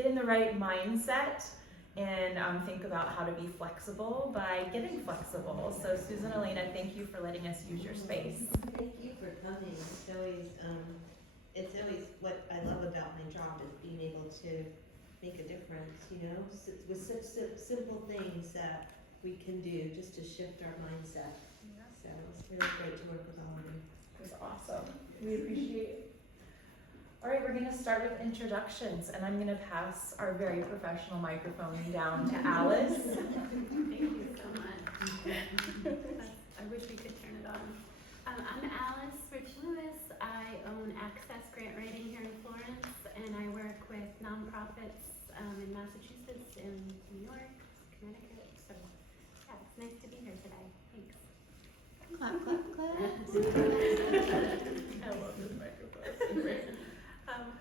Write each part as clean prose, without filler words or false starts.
get in the right mindset and think about how to be flexible by getting flexible. So Susan, Elena, thank you for letting us use your space. Thank you for coming. It's always what I love about my job is being able to make a difference, with such simple things that we can do just to shift our mindset. Yeah. So it's really great to work with all of you. It was awesome. We appreciate it. All right, we're gonna start with introductions, and I'm gonna pass our very professional microphone down to Alice. Thank you so much. I wish we could turn it on. I'm Alice Rich-Lewis. I own Access Grant Writing here in Florence, and I work with nonprofits in Massachusetts and New York, Connecticut. So, yeah, it's nice to be here today. Thanks. Clap, clap, clap. I love this microphone.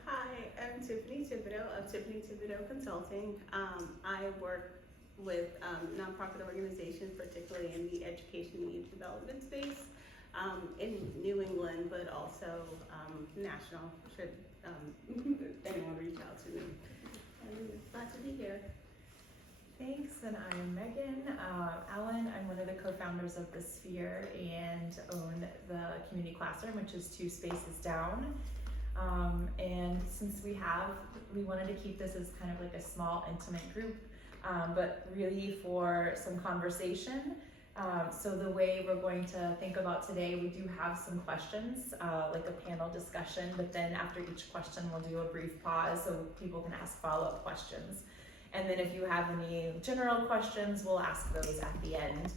Hi, I'm Tiffany Thibodeau of Tiffany Thibodeau Consulting. I work with nonprofit organizations, particularly in the education and youth development space in New England, but also national. Should anyone reach out to me? I'm glad to be here. Thanks, and I'm Megan Allen. I'm one of the co-founders of The Sphere and own the community classroom, which is 2 spaces down. And since we wanted to keep this as kind of like a small, intimate group, but really for some conversation. So the way we're going to think about today, we do have some questions, like a panel discussion, but then after each question, we'll do a brief pause so people can ask follow-up questions. And then if you have any general questions, we'll ask those at the end.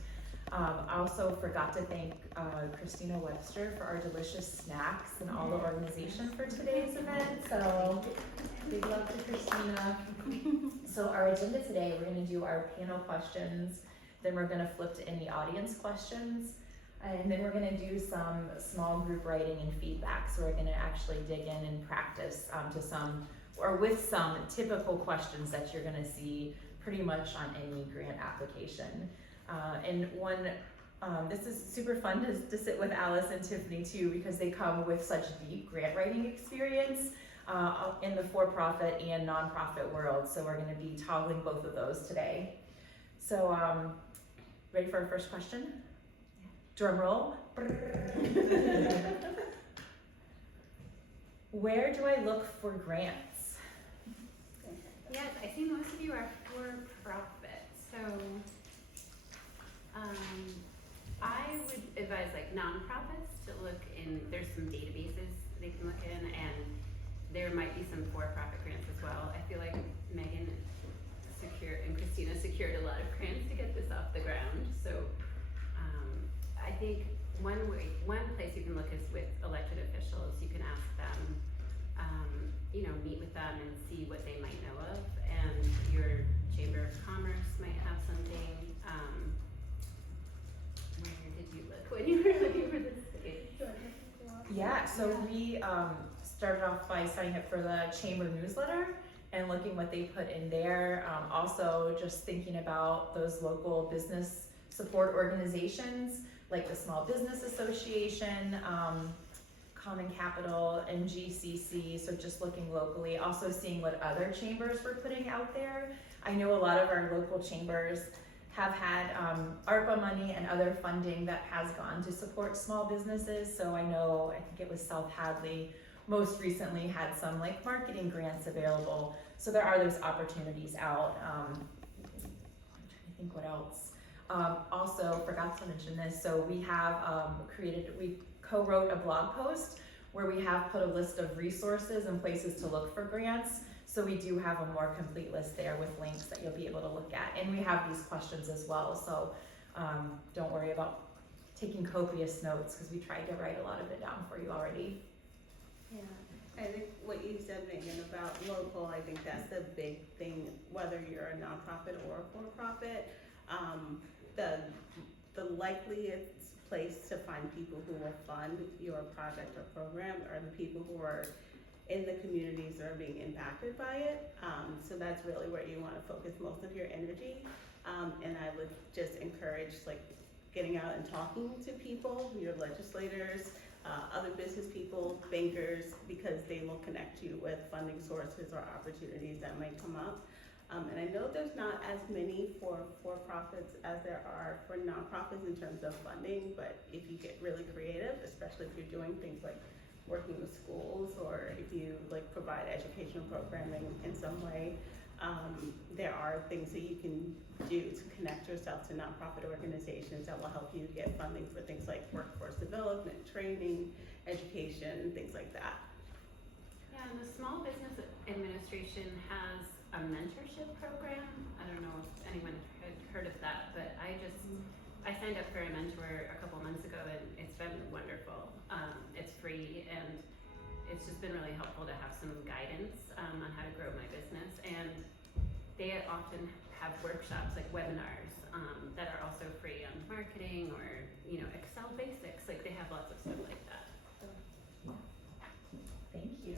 I also forgot to thank Christina Webster for our delicious snacks and all the organization for today's event. So big love to Christina. So our agenda today, we're going to do our panel questions, then we're going to flip to any audience questions, and then we're going to do some small group writing and feedback. So we're going to actually dig in and practice with some typical questions that you're going to see pretty much on any grant application. This is super fun to sit with Alice and Tiffany too, because they come with such deep grant writing experience in the for-profit and nonprofit world. So we're going to be toggling both of those today. So ready for our first question? Yeah. Drum roll. Where do I look for grants? Yes, I see most of you are for-profit. So I would advise nonprofits to look in, there's some databases they can look in, and there might be some for-profit grants as well. I feel like Megan and Christina secured a lot of grants to get this off the ground. So I think one place you can look is with elected officials. You can ask them, meet with them and see what they might know of, and your Chamber of Commerce might have something. Where did you look when you were looking for this space? Yeah, so we started off by signing up for the Chamber newsletter and looking what they put in there. Also just thinking about those local business support organizations like the Small Business Association, Common Capital, and GCC, so just looking locally. Also seeing what other chambers were putting out there. I know a lot of our local chambers have had ARPA money and other funding that has gone to support small businesses. So I think it was South Hadley most recently had some marketing grants available. So there are those opportunities out. I'm trying to think what else. Also forgot to mention this. So we have we co-wrote a blog post where we have put a list of resources and places to look for grants. So we do have a more complete list there with links that you'll be able to look at. And we have these questions as well. So don't worry about taking copious notes because we tried to write a lot of it down for you already. Yeah, I think what you said, Megan, about local, I think that's the big thing, whether you're a nonprofit or a for-profit. The likeliest place to find people who will fund your project or program are the people who are in the communities that are being impacted by it. So that's really where you want to focus most of your energy. And I would just encourage getting out and talking to people, your legislators, other business people, bankers, because they will connect you with funding sources or opportunities that might come up. And I know there's not as many for-profits as there are for nonprofits in terms of funding, but if you get really creative, especially if you're doing things like working with schools, or if you like provide educational programming in some way, there are things that you can do to connect yourself to nonprofit organizations that will help you get funding for things like workforce development, training, education, things like that. Yeah, and the Small Business Administration has a mentorship program. I don't know if anyone had heard of that, but I signed up for a mentor a couple months ago, and it's been wonderful. It's free, and it's just been really helpful to have some guidance on how to grow my business. And they often have workshops, like webinars, that are also free on marketing or, Excel basics. Like, they have lots of stuff like that. Thank you.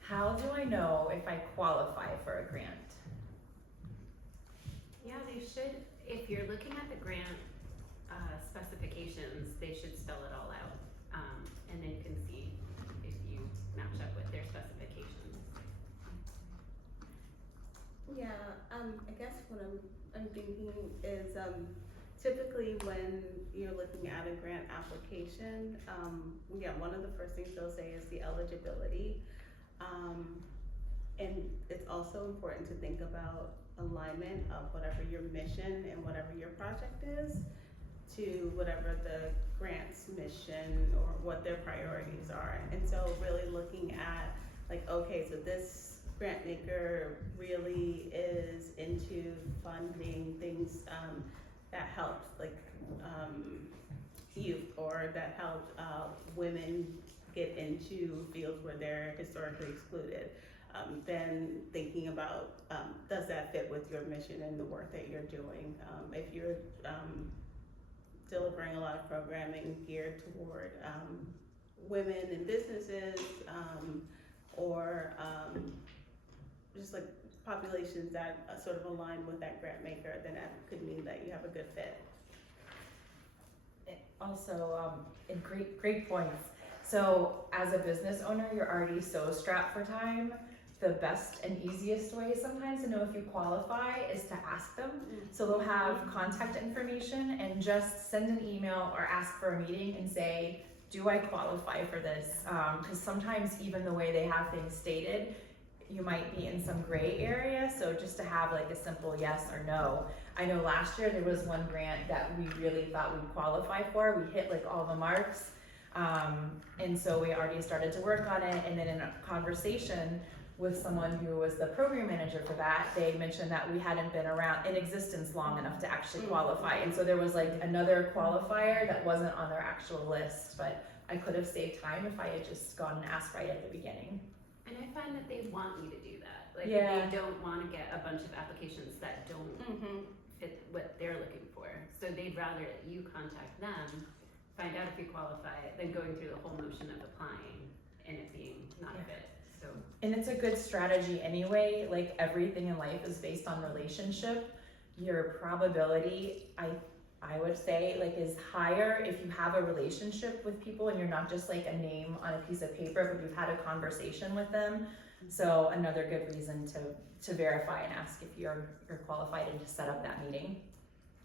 How do I know if I qualify for a grant? Yeah, they should, if you're looking at the grant specifications, they should spell it all out. And then you can see if you match up with their specifications. Yeah, I guess what I'm thinking is, typically when you're looking at a grant application, one of the first things they'll say is the eligibility. And it's also important to think about alignment of whatever your mission and whatever your project is to whatever the grant's mission or what their priorities are. And so really looking at like, okay, so this grant maker really is into funding things that help like youth, or that help women get into fields where they're historically excluded. Then thinking about, does that fit with your mission and the work that you're doing? If you're delivering a lot of programming geared toward women in businesses, or just like populations that sort of align with that grant maker, then that could mean that you have a good fit. Also, and great points. So as a business owner, you're already so strapped for time. The best and easiest way sometimes to know if you qualify is to ask them. So they'll have contact information, and just send an email or ask for a meeting and say, do I qualify for this? Because sometimes even the way they have things stated, you might be in some gray area. So just to have like a simple yes or no. I know last year there was one grant that we really thought we'd qualify for. We hit like all the marks. And so we already started to work on it. And then in a conversation with someone who was the program manager for that, they mentioned that we hadn't been around in existence long enough to actually qualify. And so there was like another qualifier that wasn't on their actual list, but I could have saved time if I had just gone and asked right at the beginning. And I find that they want you to do that. Like, Yeah. they don't want to get a bunch of applications that don't fit what they're looking for. So they'd rather that you contact them, find out if you qualify, than going through the whole motion of applying and it being not a fit. So. And it's a good strategy anyway. Like, everything in life is based on relationship. Your probability, I would say, like, is higher if you have a relationship with people and you're not just like a name on a piece of paper, but you've had a conversation with them. So another good reason to verify and ask if you're qualified and to set up that meeting.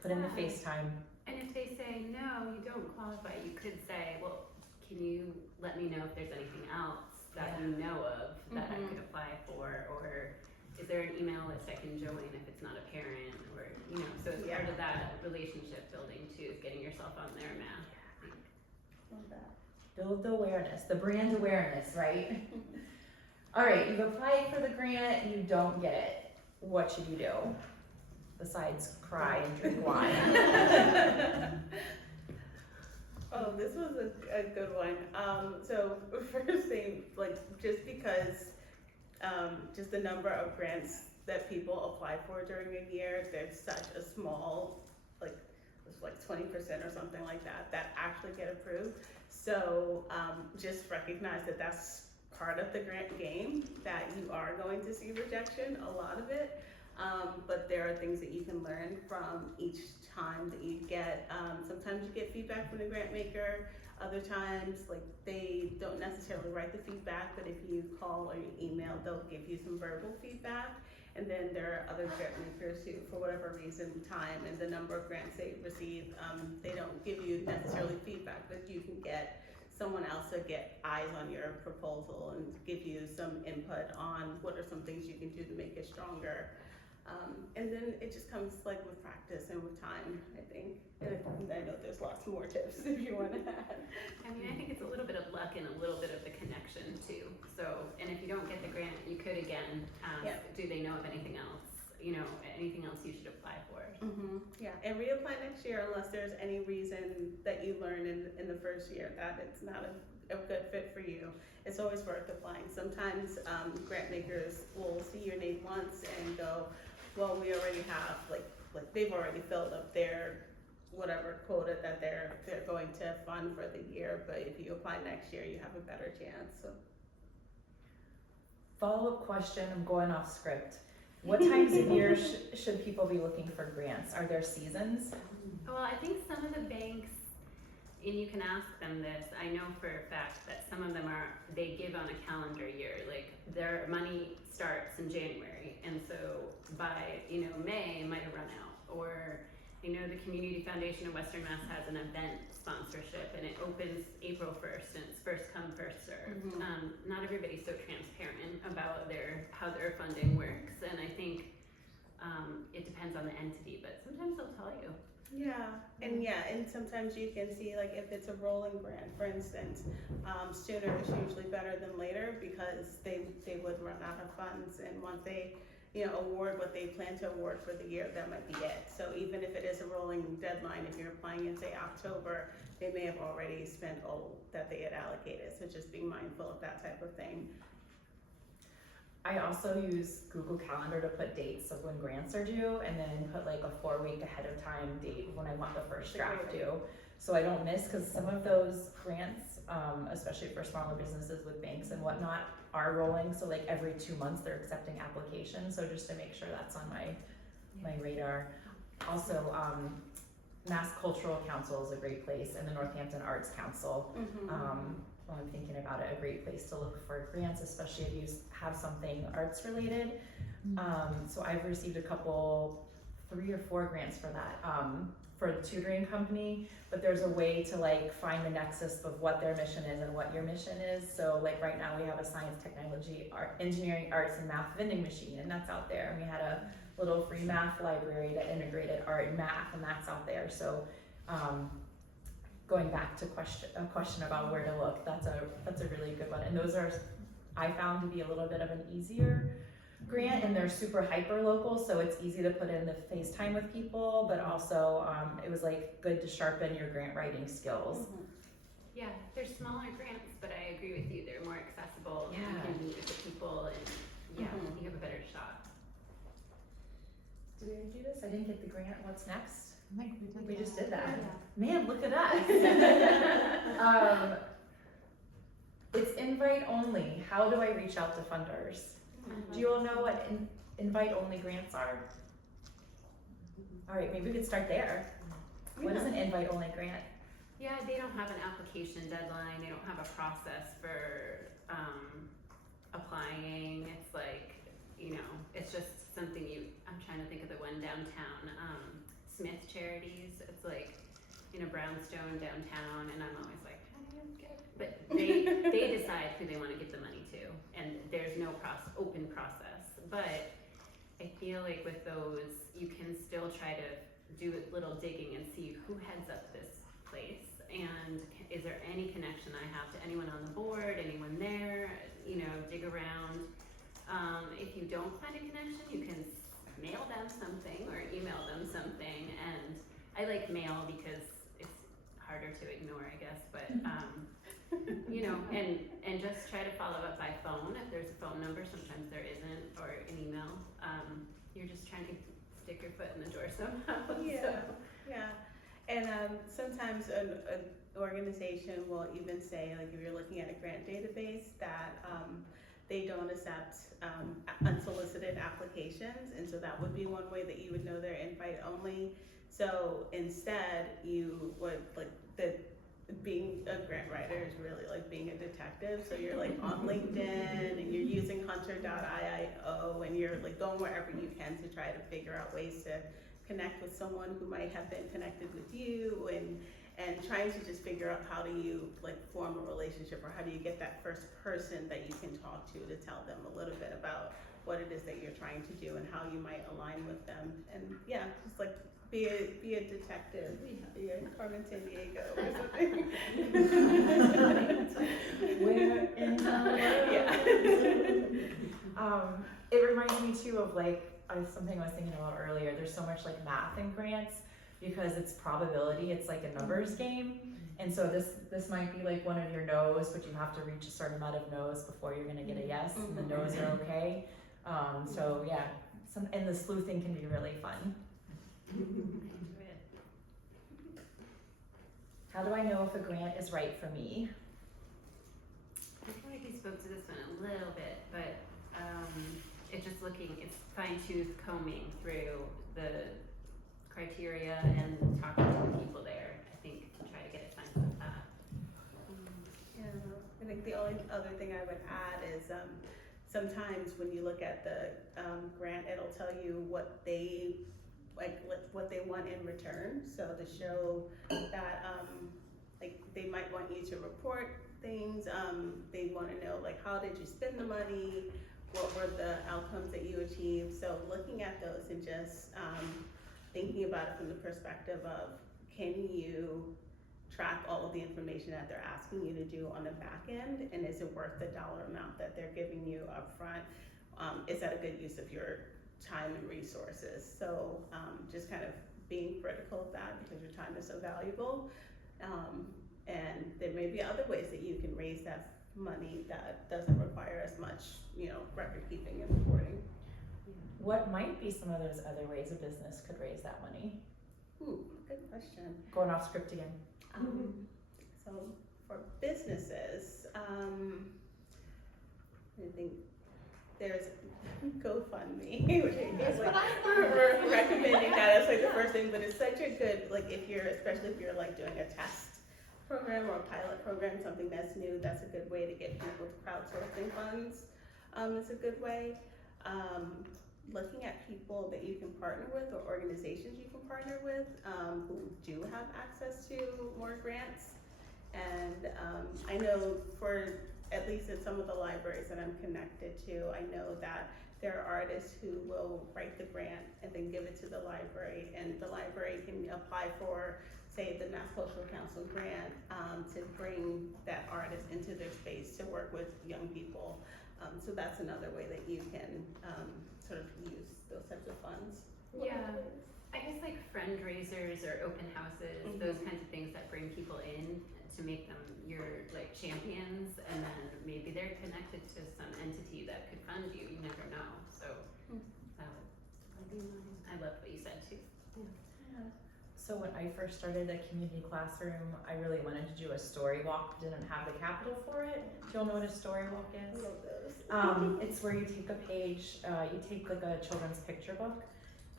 Put in the FaceTime. And if they say, no, you don't qualify, you could say, well, can you let me know if there's anything else that you know of that I could apply for, or is there an email list I can join if it's not a parent, or, so it's part of that relationship building too, is getting yourself on their map, I think. Love that. Build the awareness, the brand awareness, right? All right, you've applied for the grant, you don't get it. What should you do? Besides cry and drink wine. Oh, this was a good one. So first thing, like, just because, just the number of grants that people apply for during a year, there's such a small, like, it's like 20% or something like that actually get approved. So just recognize that that's part of the grant game, that you are going to see rejection, a lot of it. But there are things that you can learn from each time that you get. Sometimes you get feedback from the grant maker. Other times, like, they don't necessarily write the feedback, but if you call or you email, they'll give you some verbal feedback. And then there are other grant makers who, for whatever reason, time and the number of grants they receive, they don't give you necessarily feedback, but you can get someone else to get eyes on your proposal and give you some input on what are some things you can do to make it stronger. And then it just comes like with practice and with time, I think. And I know there's lots more tips if you want to add. I mean, I think it's a little bit of luck and a little bit of the connection too. So, and if you don't get the grant, you could again ask, do they know of anything else? You know, anything else you should apply for? Yeah, and reapply next year unless there's any reason that you learn in the first year that it's not a good fit for you. It's always worth applying. Sometimes grant makers will see your name once and go, well, we already have, like they've already filled up their whatever quota that they're going to fund for the year, but if you apply next year, you have a better chance. So. Follow-up question, I'm going off script. What times of year should people be looking for grants? Are there seasons? Well, I think some of the banks, and you can ask them this, I know for a fact that some of them they give on a calendar year, like their money starts in January, and so by, May it might have run out. Or, the Community Foundation of Western Mass has an event sponsorship, and it opens April 1st, and it's first come, first served. Not everybody's so transparent about how their funding works, and I think it depends on the entity, but sometimes they'll tell you. And sometimes you can see, like, if it's a rolling grant, for instance, sooner is usually better than later because they would run out of funds, and once they award what they plan to award for the year, that might be it. So even if it is a rolling deadline, if you're applying in, say, October, they may have already spent all that they had allocated. So just being mindful of that type of thing. I also use Google Calendar to put dates of when grants are due, and then put like a 4-week ahead of time date when I want the first draft due. So I don't miss, because some of those grants, especially for smaller businesses with banks and whatnot, are rolling. So like every 2 months they're accepting applications. So just to make sure that's on my radar. Also, Mass Cultural Council is a great place, and the Northampton Arts Council. While I'm thinking about it, a great place to look for grants, especially if you have something arts related. So I've received 3 or 4 grants for that, for the tutoring company, but there's a way to like find the nexus of what their mission is and what your mission is. So like right now we have a science, technology, art, engineering, arts, and math vending machine, and that's out there. And we had a little free math library that integrated art and math, and that's out there. So going back to a question about where to look, that's a really good one. And those are, I found, to be a little bit of an easier grant, and they're super hyper local, so it's easy to put in the FaceTime with people, but also it was like good to sharpen your grant writing skills. Yeah, they're smaller grants, but I agree with you, they're more accessible. Yeah. You can meet with the people, and you have a better shot. Did we do this? I didn't get the grant. What's next? We just did Yeah. that. Man, look at us. It's invite only. How do I reach out to funders? Do you all know what invite only grants are? All right, maybe we could start there. What is an invite only grant? Yeah, they don't have an application deadline, they don't have a process for applying. It's like, it's just something I'm trying to think of the one downtown, Smith Charities. It's like in a brownstone downtown, and I'm always like, how do you get it? But they decide who they want to give the money to, and there's no open process. But I feel like with those, you can still try to do a little digging and see who heads up this place, and is there any connection I have to anyone on the board, anyone there, dig around. If you don't find a connection, you can mail them something or email them something, and I like mail because it's harder to ignore, I guess, but and just try to follow up by phone if there's a phone number. Sometimes there isn't, or an email. You're just trying to stick your foot in the door somehow. And sometimes an organization will even say, like, if you're looking at a grant database, that they don't accept unsolicited applications, and so that would be one way that you would know they're invite only. So instead, you would like being a grant writer is really like being a detective. So you're like on LinkedIn and you're using hunter.io and you're like going wherever you can to try to figure out ways to connect with someone who might have been connected with you, and trying to just figure out how do you like form a relationship, or how do you get that first person that you can talk to tell them a little bit about what it is that you're trying to do and how you might align with them. And yeah, just like be a detective, be a Carmen Sandiego or something. Where in the world? Yeah. It reminds me too of like something I was thinking about earlier. There's so much like math in grants because it's probability. It's like a numbers game, and so this might be like one of your no's, but you have to reach a certain amount of no's before you're gonna get a yes, and the no's are okay. So yeah, and the sleuthing can be really fun. How do I know if a grant is right for me? I feel like we spoke to this one a little bit, but it's just it's fine-tooth combing through the criteria and talking to the people there, I think, to try to get a sense of that. Yeah, I think the only other thing I would add is sometimes when you look at the grant, it'll tell you what they want in return. So to show that like they might want you to report things, they want to know like how did you spend the money, what were the outcomes that you achieved. So looking at those and just thinking about it from the perspective of, can you track all of the information that they're asking you to do on the back end, and is it worth the dollar amount that they're giving you up front? Is that a good use of your time and resources? So just kind of being critical of that, because your time is so valuable. And there may be other ways that you can raise that money that doesn't require as much, record keeping and reporting. What might be some of those other ways a business could raise that money? Good question. Going off script again. So for businesses, I think there's GoFundMe, which is like we're recommending that as like the first thing, but it's such a good, like especially if you're like doing a test program or a pilot program, something that's new, that's a good way to get people to crowdsourcing funds. It's a good way. Looking at people that you can partner with or organizations you can partner with who do have access to more grants. And I know for, at least at some of the libraries that I'm connected to, I know that there are artists who will write the grant and then give it to the library, and the library can apply for, say, the Mass Cultural Council grant to bring that artist into their space to work with young people. So that's another way that you can sort of use those types of funds. Yeah, I guess like fundraisers or open houses, those kinds of things that bring people in to make them your like champions, and then maybe they're connected to some entity that could fund you. You never know. So I love what you said too. Yeah. So when I first started a community classroom, I really wanted to do a story walk, didn't have the capital for it. Do y'all know what a story walk is? I love those. It's where you take a page, you take like a children's picture book,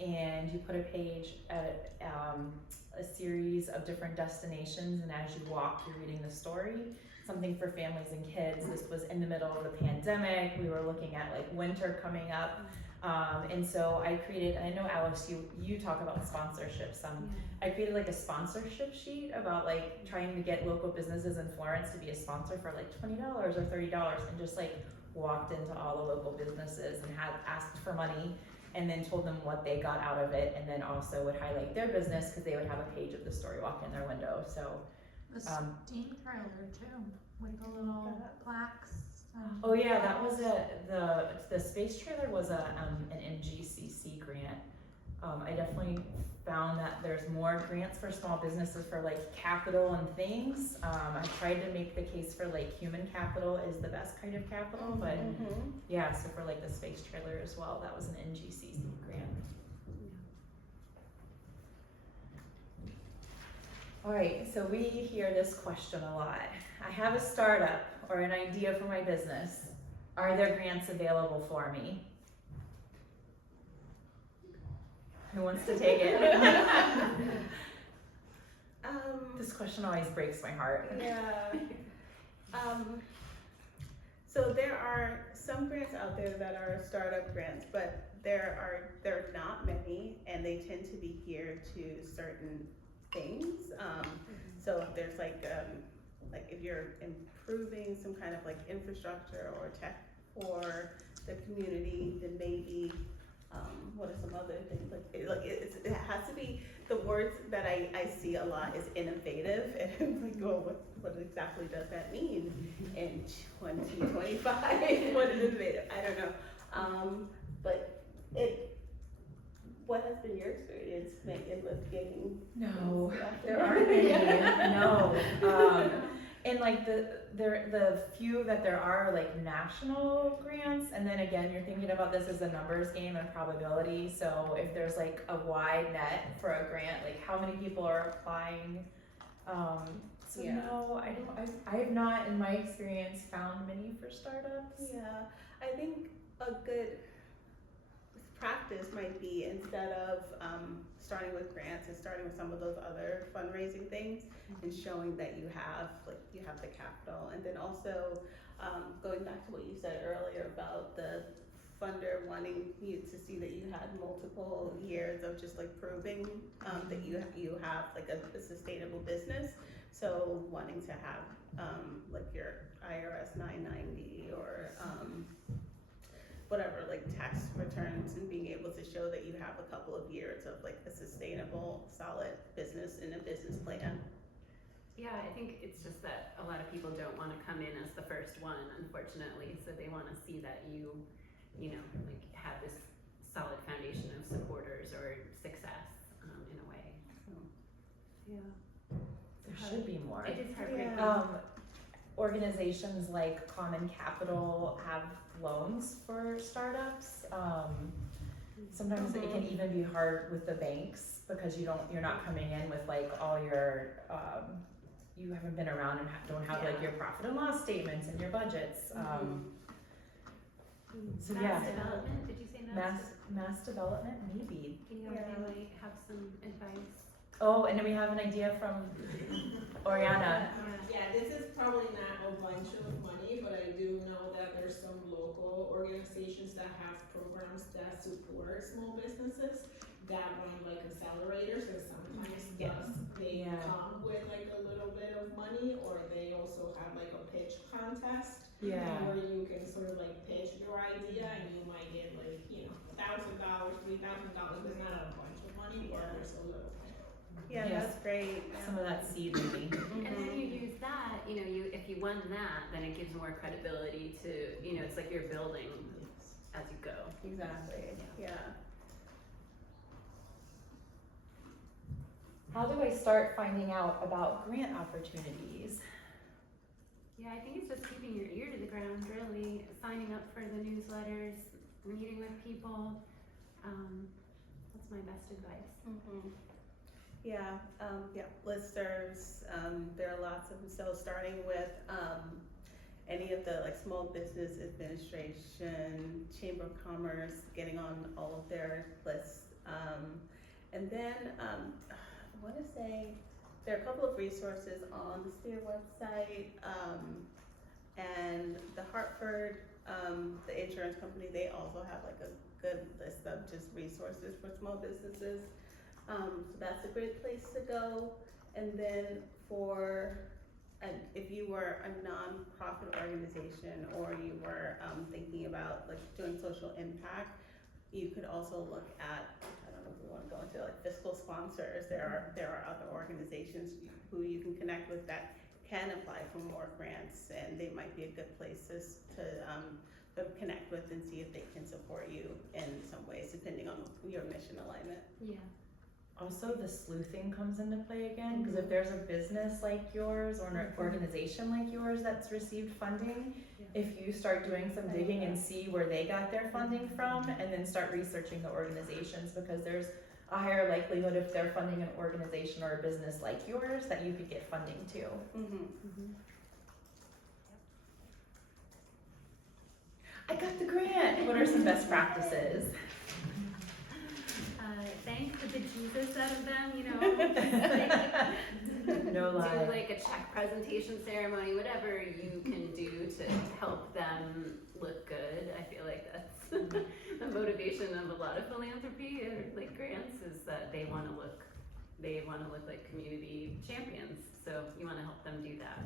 and you put a page at a series of different destinations, and as you walk, you're reading the story. Something for families and kids. This was in the middle of the pandemic. We were looking at like winter coming up. And so I created, and I know Alice, you talk about sponsorships. I created like a sponsorship sheet about like trying to get local businesses in Florence to be a sponsor for like $20 or $30, and just like walked into all the local businesses and had asked for money, and then told them what they got out of it, and then also would highlight their business because they would have a page of the story walk in their window. So the steam trailer too, with the little plaques. oh yeah, that was the space trailer was an NGCC grant. I definitely found that there's more grants for small businesses for like capital and things. I tried to make the case for like human capital is the best kind of capital, but yeah, so for like the space trailer as well, that was an NGCC grant. All right, so we hear this question a lot. I have a startup or an idea for my business. Are there grants available for me? Who wants to take it? This question always breaks my heart. Yeah. So there are some grants out there that are startup grants, but there are not many, and they tend to be geared to certain things. So if there's like if you're improving some kind of like infrastructure or tech for the community, then maybe what are some other things? It has to be, the words that I see a lot is innovative, and I'm like, well, what exactly does that mean in 2025? What is innovative? I don't know. But what has been your experience, Megan, with getting? No, things there out aren't any. No. And like the few that there are like national grants, and then again, you're thinking about this as a numbers game and probability. So if there's like a wide net for a grant, like how many people are applying? So Yeah. no, I have not in my experience found many for startups. Yeah, I think a good practice might be, instead of starting with grants and starting with some of those other fundraising things, and showing that you have the capital, and then also going back to what you said earlier about the funder wanting you to see that you had multiple years of just like proving that you have like a sustainable business. So wanting to have like your IRS 990 or whatever, like tax returns, and being able to show that you have a couple of years of like a sustainable, solid business and a business plan. Yeah, I think it's just that a lot of people don't want to come in as the first one, unfortunately. So they want to see that you know, like have this solid foundation of supporters or success in a way. Yeah. There should be more. It is heartbreaking. Organizations like Common Capital have loans for startups. Sometimes it can even be hard with the banks because you're not coming in with like all your you haven't been around and don't have like your profit and loss statements and your budgets. So yeah, Mass development, did you say mass development maybe. Yeah, they might have some advice. Oh, and then we have an idea from Oriana. Yeah, this is probably not a bunch of money, but I do know that there's some local organizations that have programs that support small businesses that run like accelerators, and sometimes they come with like a little bit of money, or they also have like a pitch contest. Yeah. Where you can sort of like pitch your idea, and you might get like, you know, $1,000, $3,000. There's not a bunch of money, but there's a little. Yeah, Yes. that's great. Some of that seed maybe. And then you use that, you know, if you won that, then it gives more credibility to, you know, it's like you're building as you go. Exactly. Yeah. How do I start finding out about grant opportunities? Yeah, I think it's just keeping your ear to the ground, really, signing up for the newsletters, meeting with people. That's my best advice. Yeah, listservs, there are lots of them, so starting with, any of the like small business administration, Chamber of Commerce, getting on all of their lists. And then, I wanna say, there are a couple of resources on the STEER website, and the Hartford, the insurance company, they also have like a good list of just resources for small businesses. So that's a great place to go. And then if you were a nonprofit organization, or you were thinking about like doing social impact, you could also look at, I don't know if we want to go into like fiscal sponsors. There are other organizations who you can connect with that can apply for more grants, and they might be a good places to connect with and see if they can support you in some ways, depending on your mission alignment. Yeah. Also, the sleuthing comes into play again, because if there's a business like yours or an organization like yours that's received funding, if you start doing some digging and see where they got their funding from, and then start researching the organizations, because there's a higher likelihood if they're funding an organization or a business like yours that you could get funding too. I got the grant! What are some best practices? bank the bejesus out of them, you know? Just, No lie. do like a check presentation ceremony, whatever you can do to help them look good. I feel like that's the motivation of a lot of philanthropy or like grants is that they want to look like community champions. So you want to help them do that,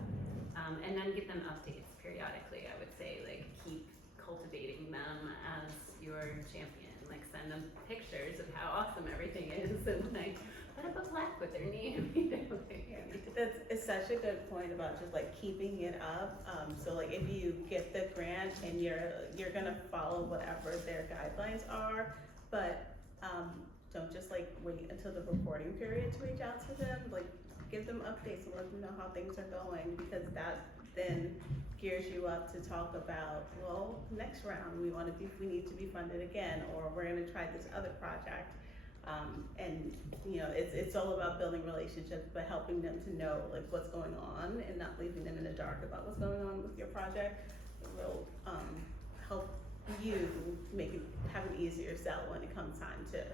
and then give them updates periodically. I would say like keep cultivating them as your champion. Like send them pictures of how awesome everything is, and like put up a plaque with their name. You know, It's such a good point about just like keeping it up. So like if you get the grant and you're gonna follow whatever their guidelines are, but don't just like wait until the reporting period to reach out to them. Like give them updates and let them know how things are going, because that then gears you up to talk about, well, next round we need to be funded again, or we're gonna try this other project. And you know, it's all about building relationships, but helping them to know like what's going on and not leaving them in the dark about what's going on with your project. It will help you have an easier sell when it comes time to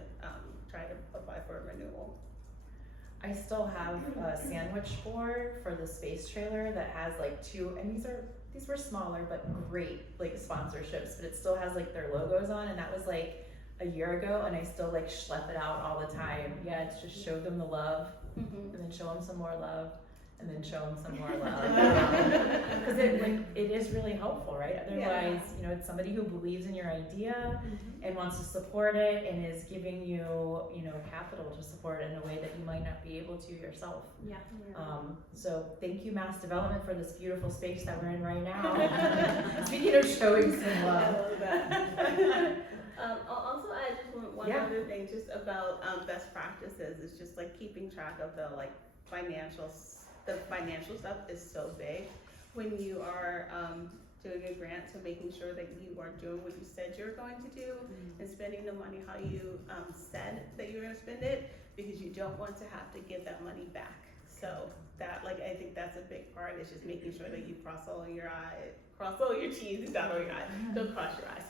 try to apply for a renewal. I still have a sandwich board for the space trailer that has like two, and these were smaller but great like sponsorships, but it still has like their logos on, and that was like a year ago, and I still like schlep it out all the time. Yeah, it's just show them the love, and then show them some more love, and then show them some more love. Because it is really helpful, right? Otherwise, you know, it's somebody who believes in your idea and wants to support it and is giving you, you know, capital to support it in a way that you might not be able to yourself. yeah. So thank you, Mass Development, for this beautiful space that we're in right now. Speaking of showing some love. I love that. I'll also add just one Yeah. other thing, just about best practices. It's just like keeping track of the like financials. The financial stuff is so big when you are doing a grant. So making sure that you are doing what you said you're going to do and spending the money how you said that you're going to spend it, because you don't want to have to give that money back. So that, like, I think that's a big part. Is just making sure that you cross all your T's, dot all your I's. Don't cross your I's.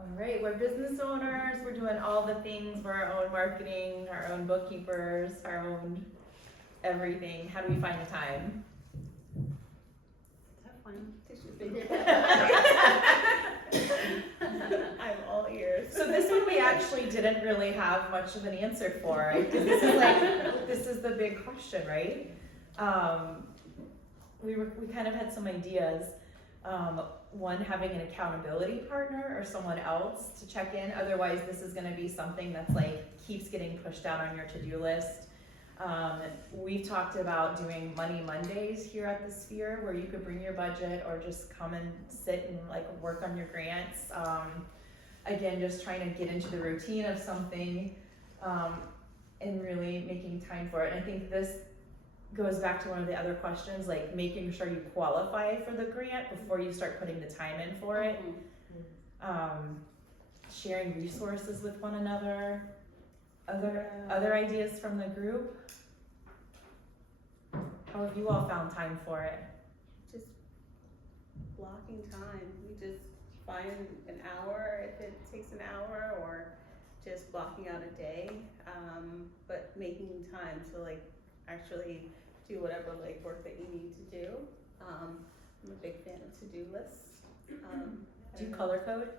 All right, we're business owners, we're doing all the things, we're our own marketing, our own bookkeepers, our own everything. How do we find the time? Tough one. I'm all ears. So this one we actually didn't really have much of an answer for, right? Because this is the big question, right? We kind of had some ideas. One, having an accountability partner or someone else to check in. Otherwise, this is gonna be something that's like keeps getting pushed out on your to-do list. We've talked about doing Money Mondays here at the Sphere, where you could bring your budget or just come and sit and like work on your grants. Again, just trying to get into the routine of something and really making time for it. And I think this goes back to one of the other questions, like making sure you qualify for the grant before you start putting the time in for it. Sharing resources with one another. Other ideas from the group? How have you all found time for it? Just blocking time. We just find an hour if it takes an hour, or just blocking out a day. But making time to like actually do whatever like work that you need to do. I'm a big fan of to-do lists. Do you color code?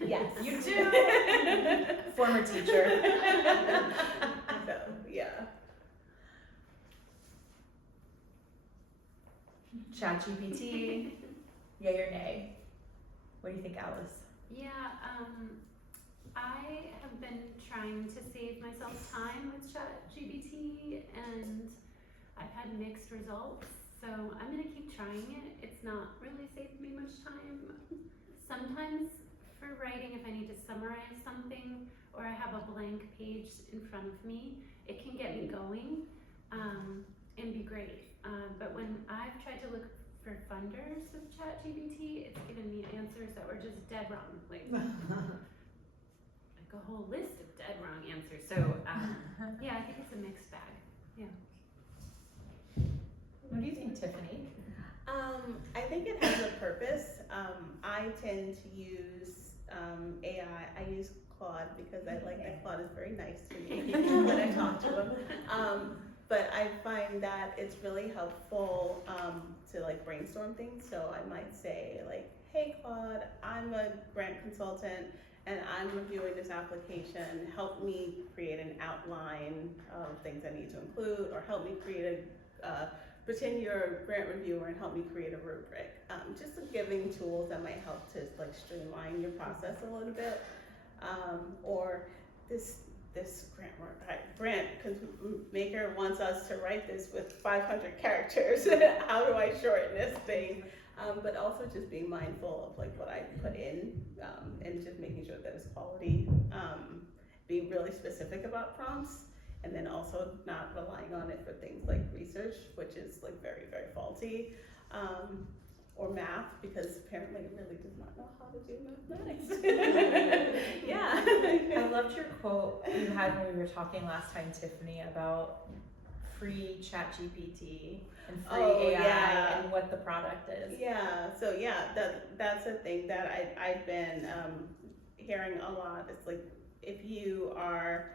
Yes. You do? Former teacher. So, yeah. ChatGPT, yay or nay? What do you think, Alice? Yeah, I have been trying to save myself time with ChatGPT, and I've had mixed results, so I'm gonna keep trying it. It's not really saved me much time. Sometimes for writing, if I need to summarize something, or I have a blank page in front of me, it can get me going, and be great. But when I've tried to look for funders with ChatGPT, it's given me answers that were just dead wrong, like a whole list of dead wrong answers. So yeah, I think it's a mixed bag. Yeah. What do you think, Tiffany? I think it has a purpose. I tend to use AI. I use Claude because I like that Claude is very nice to me when I talk to him. But I find that it's really helpful to like brainstorm things. So I might say like, hey Claude, I'm a grant consultant and I'm reviewing this application. Help me create an outline of things I need to include, or help me create pretend you're a grant reviewer and help me create a rubric. Just giving tools that might help to like streamline your process a little bit. Or this grant maker wants us to write this with 500 characters. How do I shorten this thing? But also just being mindful of like what I put in, and just making sure that it's quality. Being really specific about prompts, and then also not relying on it for things like research, which is like very, very faulty. Or math, because apparently it really does not know how to do mathematics. Yeah. I loved your quote you had when we were talking last time, Tiffany, about free ChatGPT and free AI yeah. and what the product is. Yeah, so yeah, that's a thing that I've been hearing a lot. It's like if you are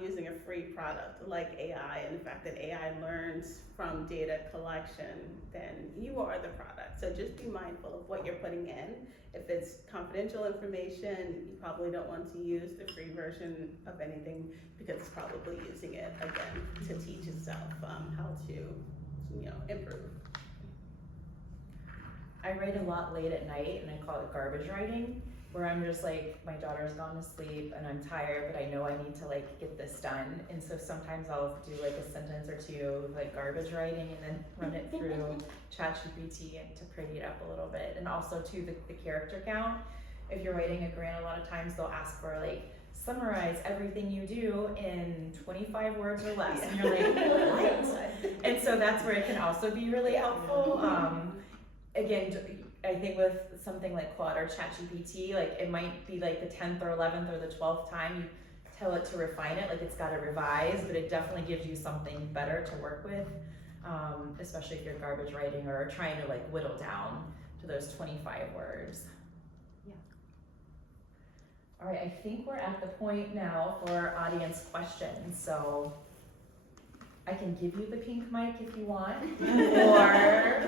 using a free product like AI, and the fact that AI learns from data collection, then you are the product. So just be mindful of what you're putting in. If it's confidential information, you probably don't want to use the free version of anything, because it's probably using it again to teach itself how to, improve. I write a lot late at night, and I call it garbage writing, where I'm just like, my daughter's gone to sleep and I'm tired, but I know I need to like get this done. And so sometimes I'll do like a sentence or two of like garbage writing and then run it through ChatGPT and to pretty it up a little bit. And also too, the character count. If you're writing a grant, a lot of times they'll ask for like, summarize everything you do in 25 words or less. And you're like, what? And so that's where it can also be really helpful. Again, I think with something like Claude or ChatGPT, like it might be like the 10th or 11th or the 12th time you tell it to refine it, like it's got to revise, but it definitely gives you something better to work with, especially if you're garbage writing or trying to like whittle down to those 25 words. Yeah. All right, I think we're at the point now for audience questions, so I can give you the pink mic if you want, or...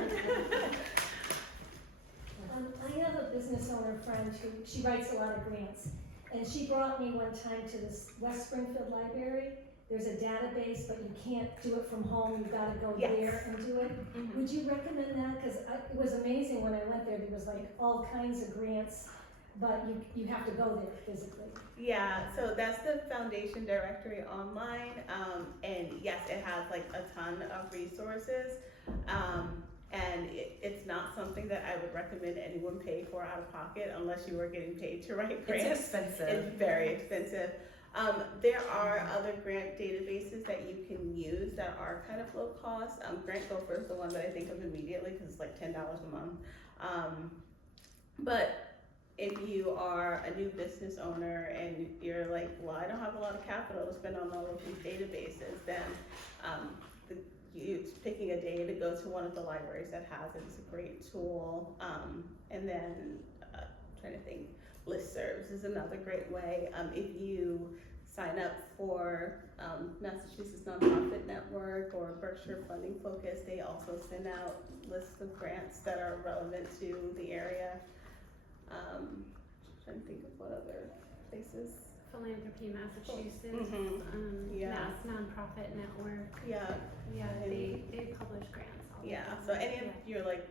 I have a business owner friend who, she writes a lot of grants, and she brought me one time to this West Springfield Library. There's a database, but you can't do it from home, you've gotta go there and do it. Mhm. Would you recommend that? Cause it was amazing when I went there was like all kinds of grants, but you have to go there physically. Yeah, so that's the foundation directory online, and yes, it has like a ton of resources. And it's not something that I would recommend anyone pay for out of pocket unless you were getting paid to write grants. It's expensive. It's very expensive. There are other grant databases that you can use that are kind of low cost. Grant Gopher is the one that I think of immediately because it's like $10 a month. But if you are a new business owner and you're like, well, I don't have a lot of capital to spend on all of these databases, then picking a day to go to one of the libraries that has it is a great tool. And then trying to think, listservs is another great way. If you sign up for Massachusetts Nonprofit Network or Berkshire Funding Focus, they also send out lists of grants that are relevant to the area. Trying to think of what other places. Philanthropy Massachusetts, Yeah. Mass Nonprofit Network. Yeah. Yeah, And- they publish grants all the Yeah, time. so any of your like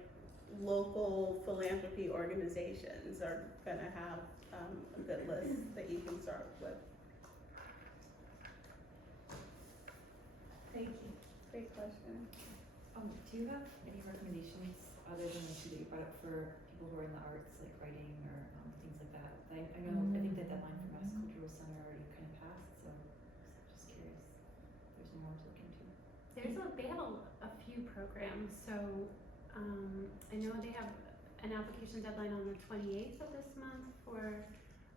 local philanthropy organizations are gonna have a good list that you can start with. Thank you. Great question. Do you have any recommendations other than the two that you brought up for people who are in the arts, like writing or things like that? I know, I think the deadline for Mass Cultural Center already kind of passed, so just curious if there's more to look into. They have a few programs, so I know they have an application deadline on the 28th of this month for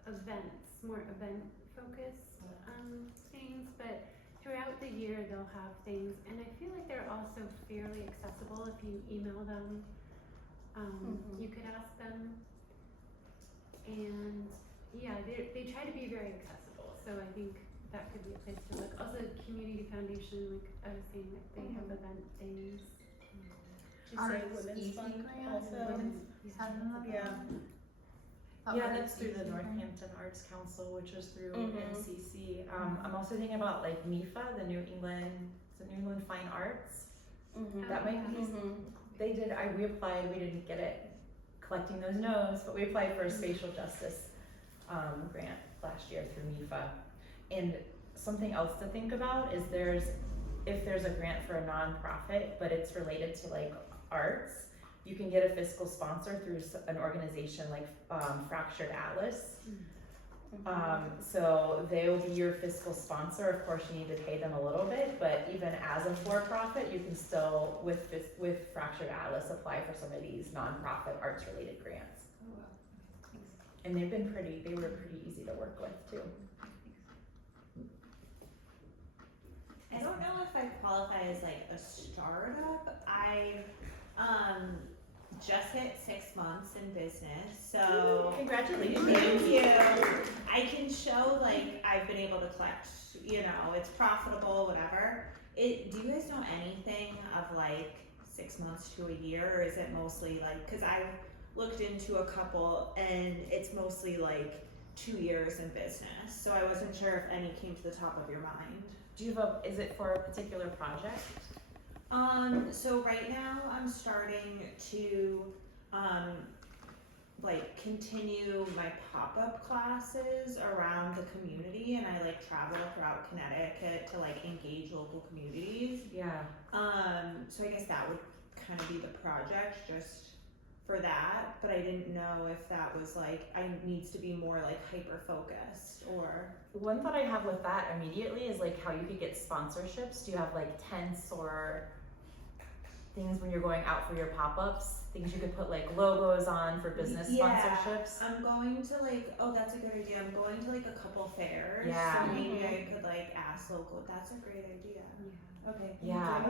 events, more event focused things, but throughout the year they'll have things, and I feel like they're also fairly accessible if you email them You could ask them. And yeah, they try to be very accessible, so I think that could be a place to look. Also, Community Foundation, like I was saying, like they have event days. Did you say Arts women's Easy fund grant? also? Women's, Is that another Yeah. one? Yeah, Arts that's through the Easy grant? Northampton Arts Council, which is through Mhm. NCC. I'm also thinking about like NEFA, the New England Fine Arts. Mhm. That might be, Mhm. we applied, we didn't get it, collecting those no's, but we applied for a spatial justice, grant last year through NEFA. And something else to think about is if there's a grant for a nonprofit, but it's related to like arts, you can get a fiscal sponsor through an organization like, Fractured Atlas. So they will be your fiscal sponsor. Of course, you need to pay them a little bit, but even as a for-profit, you can still, with Fractured Atlas, apply for some of these nonprofit arts-related grants. Oh, wow. Okay, thanks. And they were pretty easy to work with too. I don't know if I qualify as like a startup. I just hit 6 months in business, so Congratulations. thank you. I can show like I've been able to collect, it's profitable, whatever. Do you guys know anything of like 6 months to a year, or is it mostly like, cause I've looked into a couple and it's mostly like 2 years in business, so I wasn't sure if any came to the top of your mind. Do you is it for a particular project? So right now I'm starting to, like continue my pop-up classes around the community, and I like travel throughout Connecticut to like engage local communities. Yeah. So I guess that would kind of be the project just for that, but I didn't know if that was like, needs to be more like hyper-focused or. One thought I have with that immediately is like how you could get sponsorships. Do you have like tents or things when you're going out for your pop-ups? Things you could put like logos on for business sponsorships? I'm going to like, oh, that's a good idea. I'm going to like a couple fairs. Yeah. So maybe I could like ask local. That's a great idea. Okay. Yeah.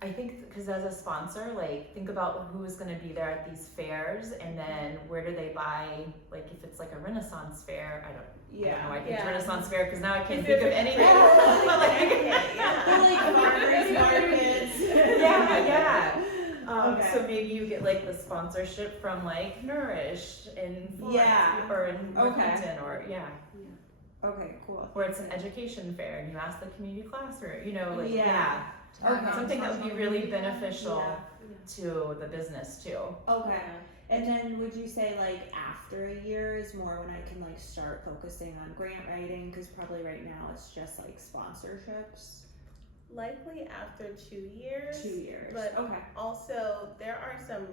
I think because as a sponsor, like think about who is going to be there at these fairs, and then where do they buy, like if it's like a Renaissance fair, I don't know, I think it's Renaissance fair because now I can't think of anything. Like farmers markets. Yeah. Okay. So maybe you get like the sponsorship from like Nourish in Florence, Yeah. or in Northampton, or Okay, cool. or it's an education fair and you ask the community classroom, like Yeah. Okay. something that would be really beneficial Yeah. to the business too. Okay. And then would you say like after a year is more when I can like start focusing on grant writing? Cause probably right now it's just like sponsorships. Likely after 2 years. 2 years. But Okay. also there are some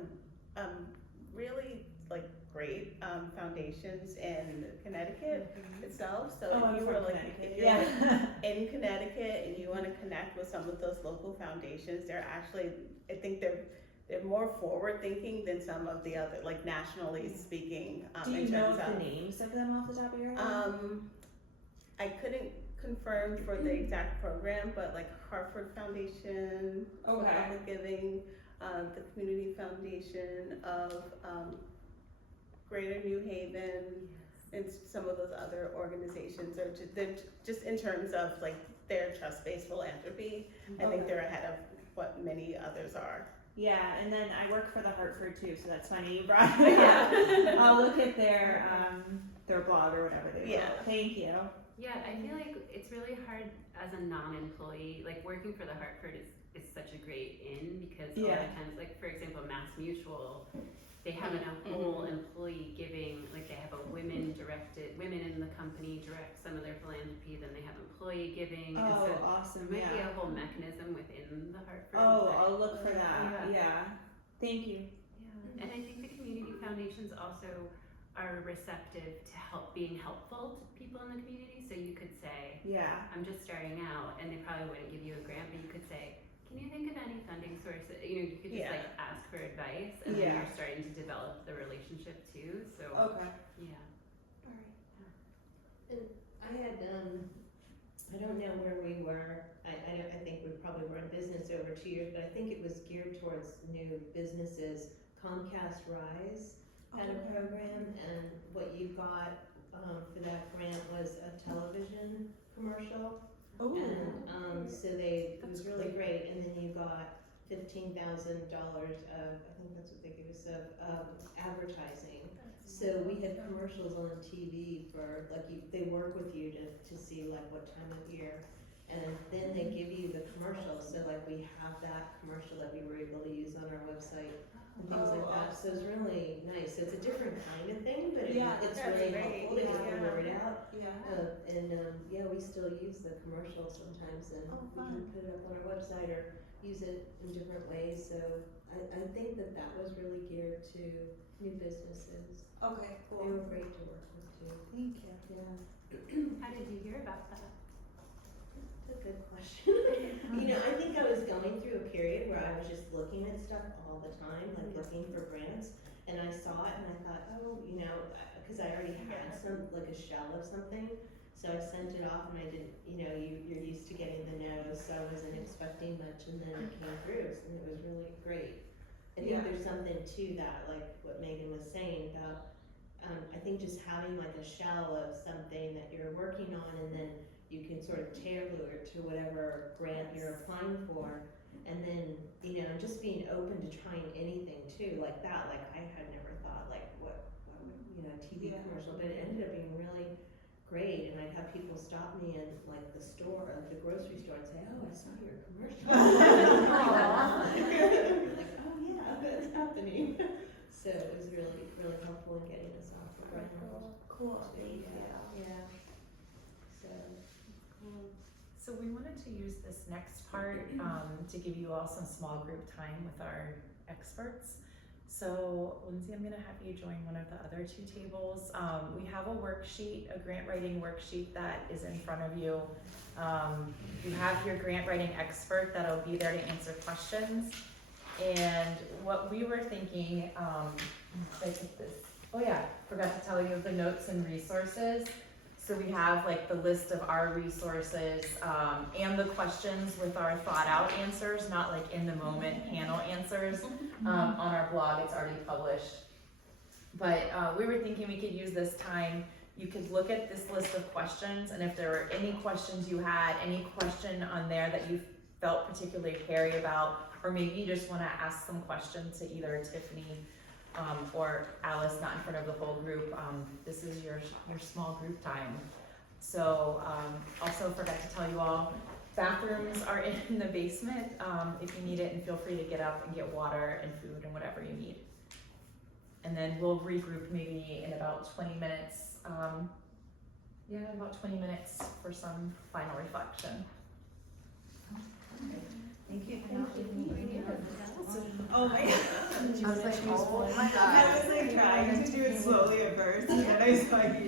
really like great foundations in Connecticut itself. So I'm if you from were like Connecticut. if you're like, in Connecticut and you want to connect with some of those local foundations, they're actually, I think they're more forward thinking than some of the other, like nationally speaking. Do you in know terms the of, names of them off the top of your head? I couldn't confirm for the exact program, but like Hartford Foundation for Okay. Public Giving, the Community Foundation of Greater New Haven, and some of those other organizations are just in terms of like their trust-based philanthropy. I think they're ahead of what many others are. Yeah, and then I work for the Hartford too, so that's funny you brought it up. I'll look at their blog or whatever they Yeah. wrote. Thank you. Yeah, I feel like it's really hard as a non-employee, like working for the Hartford is such a great in, because a lot of times, like for example, Mass Mutual, they have a whole employee giving, like they have a women in the company direct some of their philanthropy, then they have employee giving, and so Awesome. there might be a whole mechanism within the Hartford. Oh, that- I'll look for that. Yeah. Thank you. Yeah, and I think the community foundations also are receptive to being helpful to people in the community. So you could say, Yeah. I'm just starting out, and they probably wouldn't give you a grant, but you could say, can you think of any funding sources? You could just like ask for advice, and then you're starting to develop the relationship too. So Okay. yeah. I had, I don't know where we were, I think we probably were in business over 2 years, but I think it was geared towards new businesses Comcast Rise had a program, and what you got for that grant was a television commercial. And so it was really great, and then you got $15,000 of, I think that's what they gave us, of advertising. So we had commercials on TV for, like, they work with you to see like what time of year, and then they give you the commercial, so like we have that commercial that we were able to use on our website and things like that, so it's really nice. So it's a different kind of thing, but it's really helpful to get the word out. Yeah, we still use the commercial sometimes, and we can put it up on our website or use it in different ways. So I think that was really geared to new businesses. Okay, They cool. were great to work with too. Thank you. Yeah, How did you hear about that? that's a good question. You know, I think I was going through a period where I was just looking at stuff all the time, like looking for grants, and I saw it and I thought, oh, you know, because I already had like a shell of something, so I sent it off, and I didn't, you know, you're used to getting the no's, so I wasn't expecting much, and then it came through, and it was really great. I think there's something to that, like what Megan was saying about, I think just having like a shell of something that you're working on, and then you can sort of tailor it to whatever grant you're applying for, and then, you know, just being open to trying anything too, like that, like I had never thought, like what you know, TV commercial, but it ended up being really great, and I'd have people stop me in like the store, like the grocery store, and say, oh, I saw your commercial. Like, oh yeah, that's happening. So it was really, really helpful in getting us off the ground. Cool, thank you. Yeah. So. So we wanted to use this next part to give you all some small group time with our experts. So Lindsay, I'm gonna have you join one of the other two tables. We have a worksheet, a grant writing worksheet that is in front of you. You have your grant writing expert that'll be there to answer questions. And what we were thinking, I take this. Oh yeah, forgot to tell you of the notes and resources. So we have like the list of our resources and the questions with our thought out answers, not like in the moment panel answers on our blog. It's already published. But we were thinking we could use this time. You could look at this list of questions, and if there were any questions you had, any question on there that you felt particularly hairy about, or maybe you just want to ask some questions to either Tiffany or Alice, not in front of the whole group, this is your small group time. So also forgot to tell you all, bathrooms are in the basement if you need it, and feel free to get up and get water and food and whatever you need. And then we'll regroup maybe in about 20 minutes. About 20 minutes for some final reflection. Thank you. Oh my god. I was like, oh my I was like trying to do it slowly at first, and then I saw you